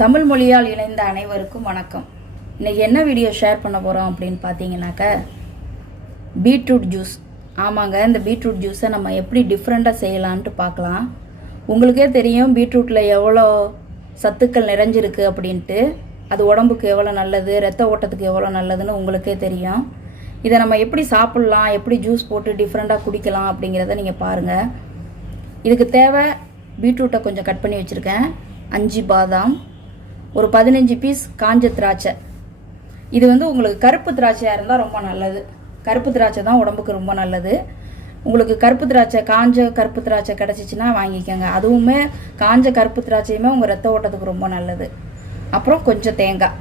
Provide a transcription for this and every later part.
தமிழ் மொழியால் இணைந்த அனைவருக்கும் வணக்கம். இன்னைக்கு என்ன வீடியோ ஷேர் பண்ண போகிறோம் அப்படின்னு பார்த்தீங்கன்னாக்க பீட்ரூட் ஜூஸ். ஆமாங்க, இந்த பீட்ரூட் ஜூஸை நம்ம எப்படி டிஃப்ரெண்ட்டாக செய்யலான்ட்டு பார்க்கலாம். உங்களுக்கே தெரியும் பீட்ரூட்டில் எவ்வளோ சத்துக்கள் நிறைஞ்சிருக்கு அப்படின்ட்டு. அது உடம்புக்கு எவ்வளோ நல்லது, ரத்த ஓட்டத்துக்கு எவ்வளோ நல்லதுன்னு உங்களுக்கே தெரியும். இதை நம்ம எப்படி சாப்பிட்லாம், எப்படி ஜூஸ் போட்டு டிஃப்ரெண்ட்டாக குடிக்கலாம் அப்படிங்கிறத நீங்கள் பாருங்கள். இதுக்கு தேவை பீட்ரூட்டை கொஞ்சம் கட் பண்ணி வச்சுருக்கேன், 5 பாதாம், ஒரு 15 பீஸ் காஞ்ச திராட்சை. இது உங்களுக்கு கருப்பு திராட்சையாக இருந்தால் ரொம்ப நல்லது. கருப்பு திராட்சை தான் உடம்புக்கு ரொம்ப நல்லது. உங்களுக்கு கருப்பு திராட்சை, காஞ்ச கருப்பு திராட்சை கிடச்சிச்சின்னா வாங்கிக்கோங்க. அதுவுமே காஞ்ச கருப்பு திராட்சையுமே உங்கள் ரத்த ஓட்டத்துக்கு ரொம்ப நல்லது. அப்புறம் கொஞ்சம் தேங்காய்,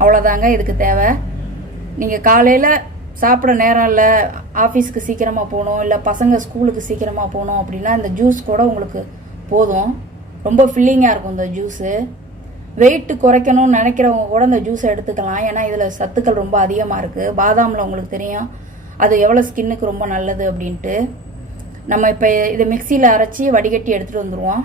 அவ்வளோதாங்க இதுக்கு தேவை. நீங்கள் காலையில் சாப்பிட நேரம் இல்லை, ஆஃபீஸ்க்கு சீக்கிரமாக போகணும், இல்லை பசங்க ஸ்கூலுக்கு சீக்கிரமாக போகணும் அப்படின்னா இந்த ஜூஸ் கூட உங்களுக்கு போதும். ரொம்ப ஃபில்லிங்காக இருக்கும் இந்த ஜூஸு. வெயிட்டு குறைக்கணும்னு நினைக்கிறவங்க கூட இந்த ஜூஸை எடுத்துக்கலாம். ஏன்னா இதில் சத்துக்கள் ரொம்ப அதிகமாக இருக்குது. பாதாமில் உங்களுக்கு தெரியும் அது எவ்வளோ ஸ்கின்னுக்கு ரொம்ப நல்லது அப்படின்ட்டு. நம்ம இப்போ இதை மிக்சியில் அரைச்சி வடிகட்டி எடுத்துகிட்டு வந்துடுவோம்.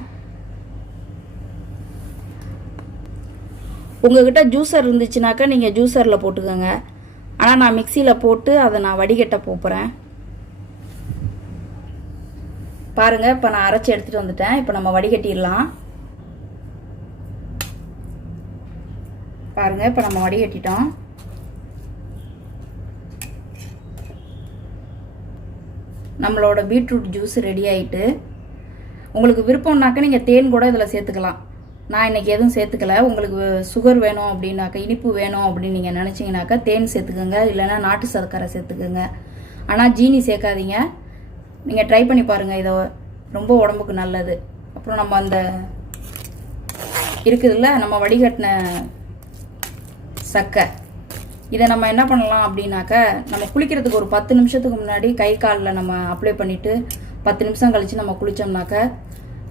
உங்கள்கிட்ட ஜூஸர் இருந்துச்சுனாக்கா நீங்கள் ஜூஸரில் போட்டுக்கோங்க. ஆனால் நான் மிக்சியில் போட்டு அதை நான் வடிகட்ட போகிறேன். பாருங்கள், இப்போ நான் அரைச்சி எடுத்துகிட்டு வந்துட்டேன். இப்போ நம்ம வடிகட்டிடலாம். பாருங்க, இப்போ நம்ம வடிகட்டிட்டோம். நம்மளோட பீட்ரூட் ஜூஸ் ரெடி ஆயிட்டு. உங்களுக்கு விருப்பம்னாக்க நீங்கள் தேன் கூட இதில் சேர்த்துக்கலாம். நான் இன்னைக்கு எதுவும் சேர்த்துக்கல. உங்களுக்கு சுகர் வேணும் அப்படின்னாக்கா, இனிப்பு வேணும் அப்படின்னு நீங்கள் நினச்சிங்கனாக்கா தேன் சேர்த்துக்கோங்க, இல்லைன்னா நாட்டு சர்க்கரை சேர்த்துக்கோங்க. ஆனால் ஜீனி சேர்க்காதீங்க. நீங்கள் ட்ரை பண்ணி பாருங்கள், இதை ரொம்ப உடம்புக்கு நல்லது. அப்புறம் நம்ம அந்த இருக்குதுல்ல, நம்ம வடிகட்டின சக்கை, இதை நம்ம என்ன பண்ணலாம் அப்படின்னாக்க, நம்ம குளிக்கிறதுக்கு ஒரு 10 நிமிஷத்துக்கு முன்னாடி கை காலில் நம்ம அப்ளை பண்ணிவிட்டு 10 நிமிஷம் கழித்து நம்ம குளித்தோம்னாக்க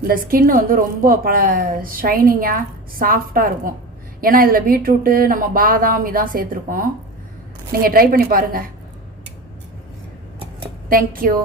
இந்த ஸ்கின் ரொம்ப ஷைனிங்காக சாஃப்டாக இருக்கும். ஏன்னா இதில் பீட்ரூட்டு, நம்ம பாதாம் இதான் சேர்த்துருக்கோம். நீங்கள் ட்ரை பண்ணி பாருங்கள். தேங்க்யூ.